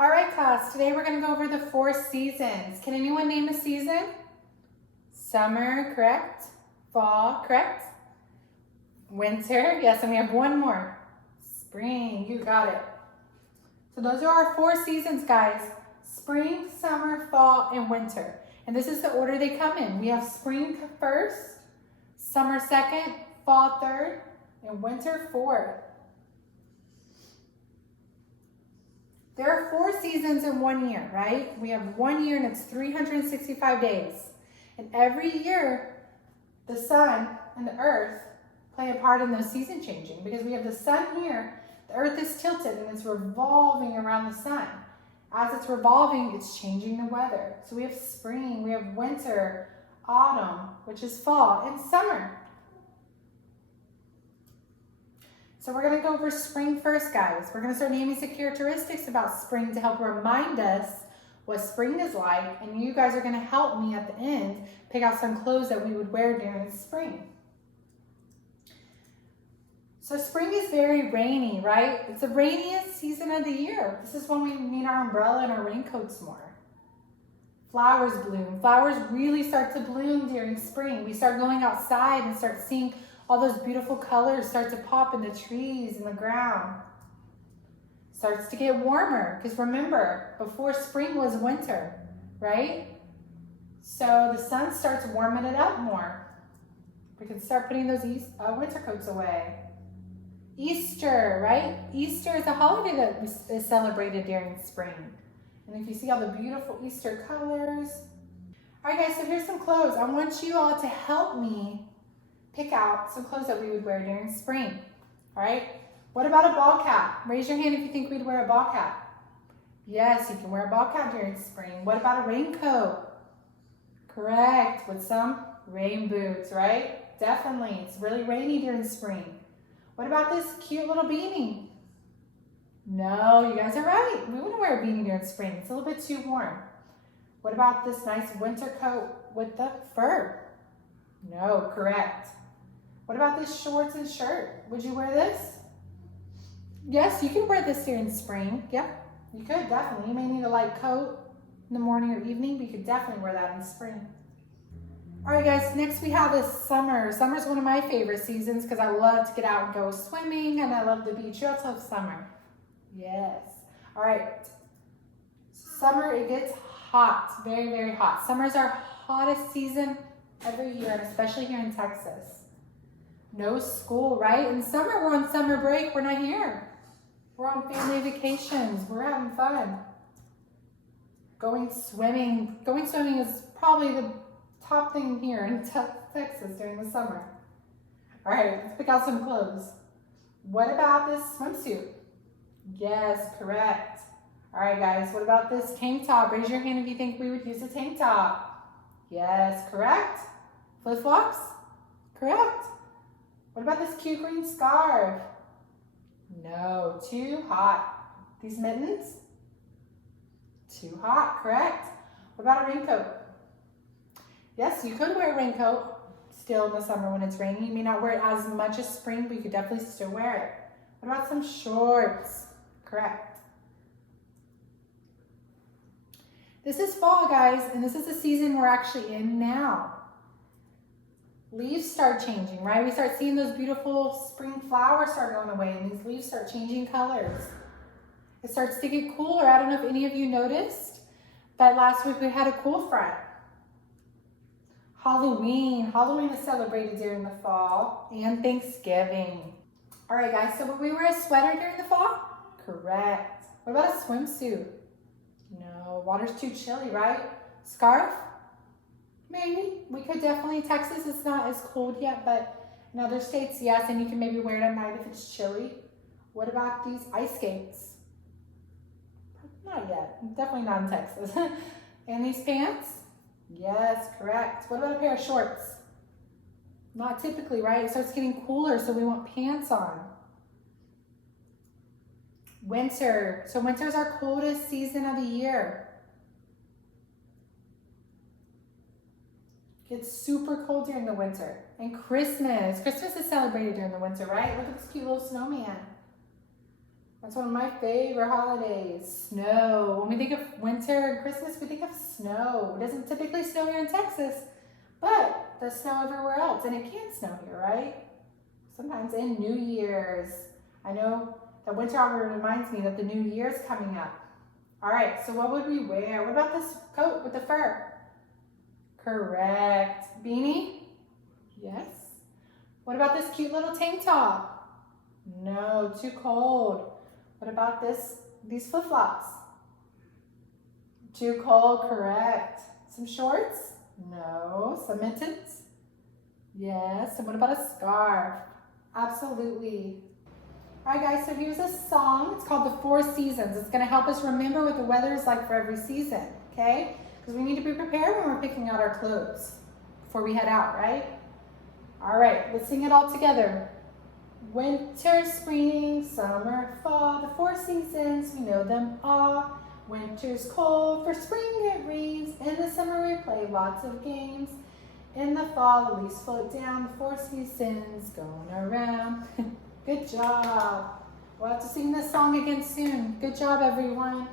All right, class, today we're going to go over the 4 seasons. Can anyone name a season? Summer, correct? Fall, correct? Winter, yes, and we have one more. Spring, you got it. So those are our 4 seasons, guys. Spring, summer, fall, and winter. And this is the order they come in. We have spring first, summer second, fall third, and winter fourth. There are 4 seasons in 1 year, right? We have 1 year and it's 365 days. And every year, the sun and the earth play a part in those season changing because we have the sun here, the earth is tilted and it's revolving around the sun. As it's revolving, it's changing the weather. So we have spring, we have winter, autumn, which is fall, and summer. So we're going to go over spring first, guys. We're going to start naming some characteristics about spring to help remind us what spring is like. And you guys are going to help me at the end pick out some clothes that we would wear during spring. So spring is very rainy, right? It's the rainiest season of the year. This is when we need our umbrella and our raincoats more. Flowers bloom. Flowers really start to bloom during spring. We start going outside and start seeing all those beautiful colors start to pop in the trees and the ground. Starts to get warmer because remember, before spring was winter, right? So the sun starts warming it up more. We can start putting those winter coats away. Easter, right? Easter is a holiday that is celebrated during spring. And if you see all the beautiful Easter colors. All right, guys, so here's some clothes. I want you all to help me pick out some clothes that we would wear during spring. All right? What about a ball cap? Raise your hand if you think we'd wear a ball cap. Yes, you can wear a ball cap during spring. What about a raincoat? Correct, with some rain boots, right? Definitely, it's really rainy during spring. What about this cute little beanie? No, you guys are right. We wouldn't wear a beanie during spring. It's a little bit too warm. What about this nice winter coat with the fur? No, correct. What about this shorts and shirt? Would you wear this? Yes, you can wear this during spring. Yep, you could definitely. You may need a light coat in the morning or evening, but you could definitely wear that in spring. All right, guys, next we have this summer. Summer is one of my favorite seasons because I love to get out and go swimming and I love the beach. You also love summer. Yes. All right. Summer, it gets hot, very, very hot. Summer is our hottest season every year, and especially here in Texas. No school, right? In summer, we're on summer break. We're not here. We're on family vacations. We're having fun. Going swimming. Going swimming is probably the top thing here in Texas during the summer. All right, let's pick out some clothes. What about this swimsuit? Yes, correct. All right, guys, what about this tank top? Raise your hand if you think we would use a tank top. Yes, correct. Flip-flops? Correct. What about this cute green scarf? No, too hot. These mittens? Too hot, correct. What about a raincoat? Yes, you could wear a raincoat still in the summer when it's raining. You may not wear it as much as spring, but you could definitely still wear it. What about some shorts? Correct. This is fall, guys, and this is the season we're actually in now. Leaves start changing, right? We start seeing those beautiful spring flowers start going away and these leaves start changing colors. It starts to get cooler. I don't know if any of you noticed, but last week we had a cool front. Halloween is celebrated during the fall, and Thanksgiving. All right, guys, so would we wear a sweater during the fall? Correct. What about a swimsuit? No, water's too chilly, right? Scarf? Maybe. We could definitely. Texas is not as cold yet, but in other states, yes, and you can maybe wear it at night if it's chilly. What about these ice skates? Not yet. Definitely not in Texas. And these pants? Yes, correct. What about a pair of shorts? Not typically, right? It starts getting cooler, so we want pants on. Winter. So winter is our coldest season of the year. It's super cold during the winter. And Christmas. Christmas is celebrated during the winter, right? Look at this cute little snowman. That's one of my favorite holidays. Snow. when we think of winter and Christmas, we think of snow. It doesn't typically snow here in Texas, but there's snow everywhere else, and it can snow here, right? Sometimes in New Year's. I know that winter already reminds me that the new year's coming up. All right, so what would we wear? What about this coat with the fur? Correct. Beanie? Yes. What about this cute little tank top? No, too cold. What about these flip-flops? Too cold, correct. Some shorts? No. Some mittens? Yes. And what about a scarf? Absolutely. All right, guys, so here's a song. It's called The Four Seasons. It's going to help us remember what the weather is like for every season, okay? Because we need to be prepared when we're picking out our clothes before we head out, right? All right, let's sing it all together. Winter, spring, summer, fall, the four seasons, we know them all. Winter's cold, for spring it rains. In the summer we play lots of games. In the fall the leaves float down, the four seasons going around. Good job. We'll have to sing this song again soon. Good job, everyone.